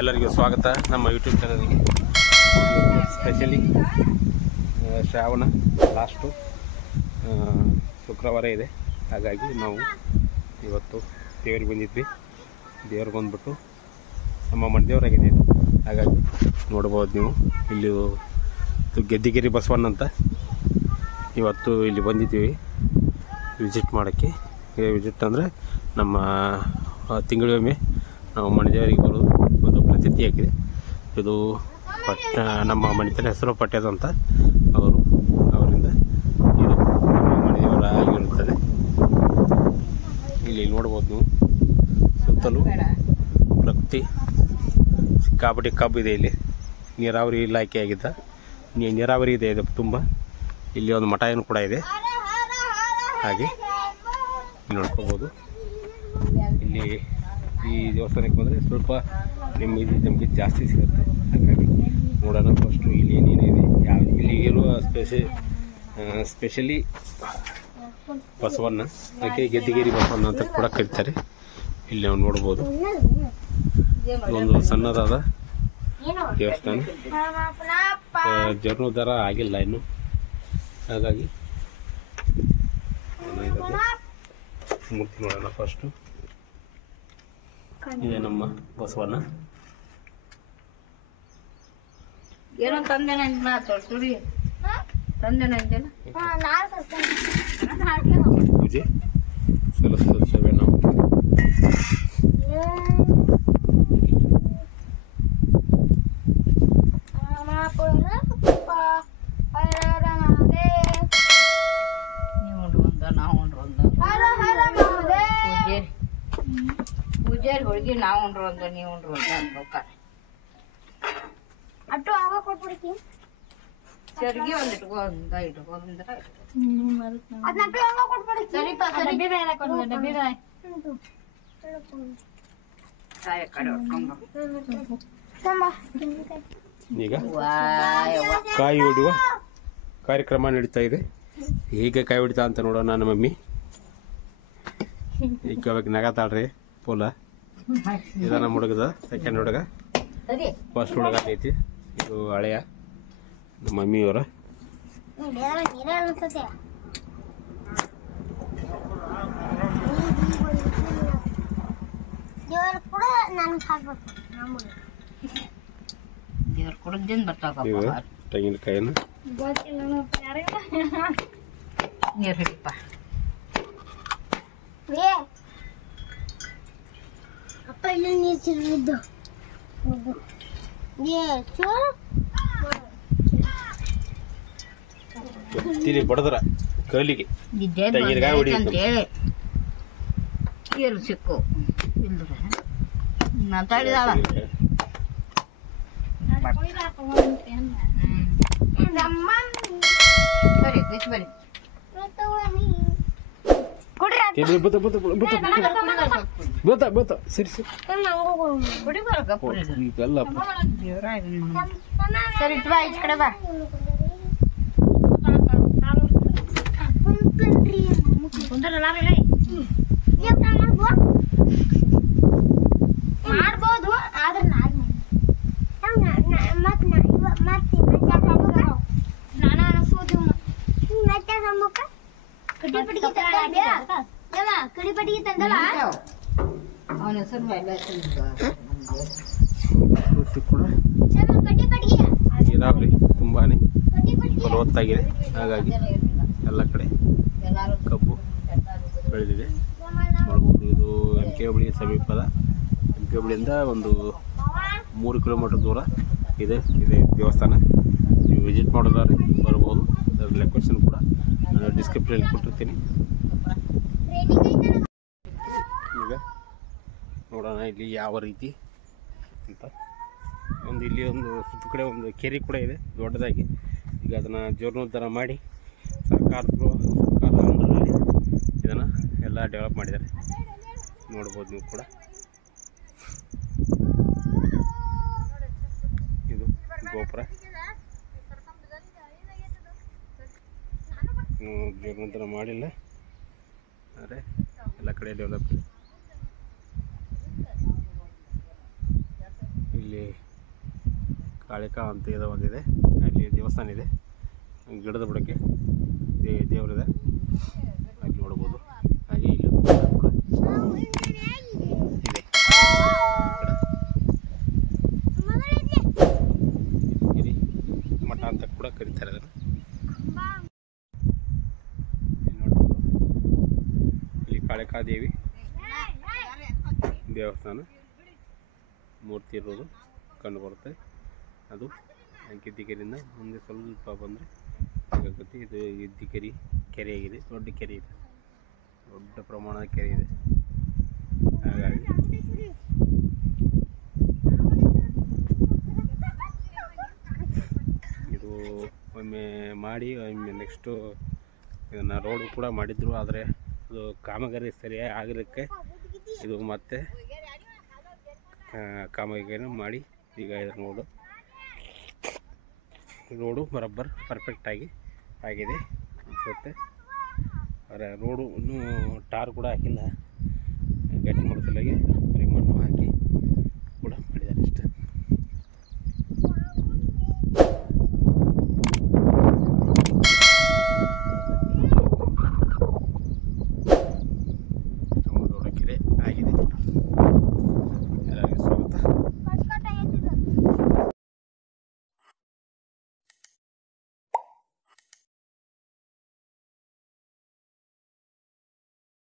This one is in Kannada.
ಎಲ್ಲರಿಗೂ ಸ್ವಾಗತ ನಮ್ಮ ಯೂಟ್ಯೂಬ್ ಚಾನಲ್ಗೆ. ಸ್ಪೆಷಲಿ ಶ್ರಾವಣ ಲಾಸ್ಟು ಶುಕ್ರವಾರ ಇದೆ, ಹಾಗಾಗಿ ನಾವು ಇವತ್ತು ದೇವರಿಗೆ ಬಂದಿದ್ವಿ. ದೇವ್ರಿಗೆ ಬಂದ್ಬಿಟ್ಟು ನಮ್ಮ ಮನೆದೇವರಾಗಿದೆ ಇದು, ಹಾಗಾಗಿ ನೋಡ್ಬೋದು ನೀವು. ಇಲ್ಲಿ ಗೆದ್ದಿಗೆರೆ ಬಸವಣ್ಣ ಅಂತ ಇವತ್ತು ಇಲ್ಲಿ ಬಂದಿದ್ದೀವಿ ವಿಸಿಟ್ ಮಾಡೋಕ್ಕೆ. ವಿಸಿಟ್ ಅಂದರೆ ನಮ್ಮ ತಿಂಗಳಿಗೊಮ್ಮೆ ನಾವು ಮನೆದೇವರಿಗೆ ಬರೋದು ಒಂದು ಪ್ರತೀತಿಯಾಗಿದೆ. ಇದು ನಮ್ಮ ಮನೆತನ ಹೆಸರು ಪಟ್ಯದ ಅಂತ ಅವರಿಂದ ಇದು ನಮ್ಮ ಮನೆದೇವರ ಆಗಿರುತ್ತದೆ. ಇಲ್ಲಿ ನೋಡ್ಬೋದು ನೀವು, ಸುತ್ತಲೂ ಪ್ರಕೃತಿ ಸಿಕ್ಕಾಪಟ್ಟೆ ಕಬ್ಬು ಇದೆ. ಇಲ್ಲಿ ನೀರಾವರಿ ಇಲಾಖೆ ಆಗಿದ್ದ ನೀರಾವರಿ ಇದೆ ಇದು ತುಂಬ. ಇಲ್ಲಿ ಒಂದು ಮಠ ಏನು ಕೂಡ ಇದೆ, ಹಾಗೆ ನೋಡ್ಕೋಬೋದು. ಇಲ್ಲಿ ಈ ದೇವಸ್ಥಾನಕ್ಕೆ ಬಂದರೆ ಸ್ವಲ್ಪ ನಮಗೆ ಜಾಸ್ತಿ ಸಿಗುತ್ತೆ, ಹಾಗಾಗಿ ನೋಡೋಣ ಫಸ್ಟು ಇಲ್ಲಿ ಏನೇನಿದೆ, ಇಲ್ಲಿ ಇರುವ ಸ್ಪೆಷಲಿ ಬಸವಣ್ಣ, ಅದಕ್ಕೆ ಗೆದ್ದಿಗೆರೆ ಬಸವಣ್ಣ ಅಂತ ಕೂಡ ಕರೀತಾರೆ. ಇಲ್ಲಿ ನಾವು ನೋಡ್ಬೋದು ಒಂದು ಸಣ್ಣದಾದ ದೇವಸ್ಥಾನ, ಜೀರ್ಣೋದ್ಧಾರ ಆಗಿಲ್ಲ ಇನ್ನು, ಹಾಗಾಗಿ ಮೂರ್ತಿ ನೋಡೋಣ ಫಸ್ಟು. ಇದೆ ನಮ್ಮ ಬಸವಣ್ಣ. ಏನೋ ತಂದೆ ಪೂಜೆ ಸಲ್ಲಿಸ್ತೇವೆ ನಾವು. ಪೂಜಾರಿ ಹೋಳಿಗೆ ನಾವು ಉಂಡ್ರು ಅಂತ ನೀವು ಉಂಡ್ರು ಅಂತ ಅನ್ಕೋಕ ಅಟ್ಟು ಆಗ ಕೊಟ್ಬಿಡ್ತಿ. ಚರ್ಗಿ ಒಂದ್ ಇಟ್ಕೋ ಅಂತ ಇಟ್ಕೊಂಡ್ರ ಅದನ್ನ ಆಗ ಕೊಟ್ಬಿಡ್ತಿ. ಸರಿಪ ಸರಿ ಡಬ್ಬಿ ಬೇರೆ ಕೊಡು, ಡಬ್ಬಿ ಬೇರೆ ಕಾಯ ಕಡೆ ಹೊಡ್ಕೊಂಬ. ಈಗ ಕಾಯಿ ಹೊಡೆಯುವ ಕಾರ್ಯಕ್ರಮ ನಡೀತಾ ಇದೆ. ಹೇಗೆ ಕಾಯಿ ಹೊಡಿತಾ ಅಂತ ನೋಡೋಣ. ನಮ್ಮ ಮಮ್ಮಿ ಈಗ ನಗತಾಳ್ರಿ ಪೋಲ. ಇದ ನಮ್ಮ ಹುಡುಗದ ಸೆಕೆಂಡ್ ಹುಡುಗ, ಫಸ್ಟ್ ಹುಡುಗ ಐತಿ. ಇದು ಹಳೆಯ ನಮ್ಮ ಮಮ್ಮಿಯವರ. ದೇವ್ರ ಕುಡದಿಂದ ಬರ್ತಾವ ತೆಂಗಿನಕಾಯಿನ ನೀರು ಹಿಡಿಪ. ಅಪ್ಪ ಇಲ್ಲಿ ನೀರು ಚೆಲ್ಲಿದ್ದು ತಿಳಿ ಬಡದ್ರ ಕಲಿಗೆ ತೆಂಗಿನಕಾಯಿ ಹೊಡಿಯುತ್ತೆ ಅಂತೇಳಿ ಎಲ್ಲಿ ಸಿಕ್ಕು ಇಲ್ದ್ರ ಮಾತಾಡಿದಾಳ. ಸರಿ ಬಿಸಿ ಬರಿ ಸರಿ ಸರಿ ಎಲ್ಲ ಸರಿ ಇಟ್ಟು ಬಾ, ಈಚೆ ಕಡೆ ಬಾ. ಮಾಡ್ಬೋದು ಆದ್ರೆ ನಾನು ಅನಿಸೋದು ಮತ್ತೆ ಸಂಬುಕ ಕಡಿಪಟ್ಟಿಗೆ ತಂದಲ್ಲ ಅವನ ಹೆಸರು ಕೂಡ ನೀರಾವರಿ ತುಂಬಾನೇ ಫಲವತ್ತಾಗಿದೆ, ಹಾಗಾಗಿ ಎಲ್ಲ ಕಡೆ ಕಬ್ಬು ಬೆಳೆದಿದೆ. ನೋಡ್ಬೋದು ಇದು MK ಹುಬ್ಳಿ ಸಮೀಪದ MK ಹುಬ್ಳಿಯಿಂದ ಒಂದು 3 ಕಿಲೋಮೀಟರ್ ದೂರ ಇದೆ ದೇವಸ್ಥಾನ. ನೀವು ವಿಸಿಟ್ ಮಾಡೋದಾದ್ರೆ ಬರ್ಬೋದು. ಅದರ ಲೊಕೇಶನ್ ಕೂಡ ನಾನು ಡಿಸ್ಕ್ರಿಪ್ಷನ್ ಕೊಟ್ಟಿರ್ತೀನಿ. ಈಗ ನೋಡೋಣ ಇಲ್ಲಿ ಯಾವ ರೀತಿ ಅಂತ. ಇಲ್ಲಿ ಒಂದು ಸುತ್ತ ಕಡೆ ಒಂದು ಕೆರೆ ಕೂಡ ಇದೆ ದೊಡ್ಡದಾಗಿ. ಈಗ ಅದನ್ನು ಜೀರ್ಣೋದ್ಧಾರ ಮಾಡಿ ಸರ್ಕಾರದ ಅಂಡರಲ್ಲಿ ಇದನ್ನು ಎಲ್ಲ ಡೆವಲಪ್ ಮಾಡಿದ್ದಾರೆ. ನೋಡ್ಬೋದು ನೀವು ಕೂಡ. ಇದು ಗೋಪುರ ಜೀರ್ಣೋದ್ಧಾರ ಮಾಡಿಲ್ಲ, ಆದರೆ ಎಲ್ಲ ಕಡೆ ಡೆವಲಪ್. ಇಲ್ಲಿ ಇಲ್ಲಿ ಕಾಳಿಕಾ ಅಂತ ಇದು ಒಂದಿದೆ, ಅಲ್ಲಿ ದೇವಸ್ಥಾನ ಇದೆ, ಗಿಡದ ಬುಡಕ್ಕೆ ದೇವರಿದೆ, ಅಲ್ಲಿ ನೋಡ್ಬೋದು. ಹಾಗೆ ಇಲ್ಲಿ ಕೂಡ ಇದೆ, ಗಿರಿ ಮಠ ಅಂತ ಕೂಡ ಕರೀತಾರೆ ಅದನ್ನು. ಇಲ್ಲಿ ನೋಡ್ಬೋದು, ಇಲ್ಲಿ ಕಾಳಿಕಾದೇವಿ ದೇವಸ್ಥಾನ ಮೂರ್ತಿ ಇರೋದು ಕಂಡು ಬರುತ್ತೆ. ಅದು ಗಿದ್ದಿಕೆರೆಯಿಂದ ಮುಂದೆ ಸ್ವಲ್ಪ ಬಂದರೆ ಸಿಗುತ್ತೆ. ಇದು ಗಿದ್ದಿಕೆರೆ ಕೆರೆ ಆಗಿದೆ, ದೊಡ್ಡ ಕೆರೆ ಇದೆ, ದೊಡ್ಡ ಪ್ರಮಾಣದ ಕೆರೆ ಇದೆ. ಹಾಗಾಗಿ ಇದು ಒಮ್ಮೆ ಮಾಡಿ ಒಮ್ಮೆ ನೆಕ್ಸ್ಟು ಇದನ್ನು ರೋಡು ಕೂಡ ಮಾಡಿದ್ರು, ಆದರೆ ಅದು ಕಾಮಗಾರಿ ಸರಿಯಾಗಿ ಆಗಲಿಕ್ಕೆ ಇದು ಮತ್ತೆ ಕಾಮಗಾರಿ ಮಾಡಿ ಈಗ ಇದು ರೋಡು ಬರೋಬ್ಬರ್ ಪರ್ಫೆಕ್ಟಾಗಿ ಆಗಿದೆ ಅನಿಸುತ್ತೆ. ಆದರೆ ರೋಡು ಇನ್ನೂ ಟಾರ್ ಕೂಡ ಹಾಕಿಲ್ಲ, ಗಟ್ಟಿ ಮಾಡಿಸಲಾಗಿ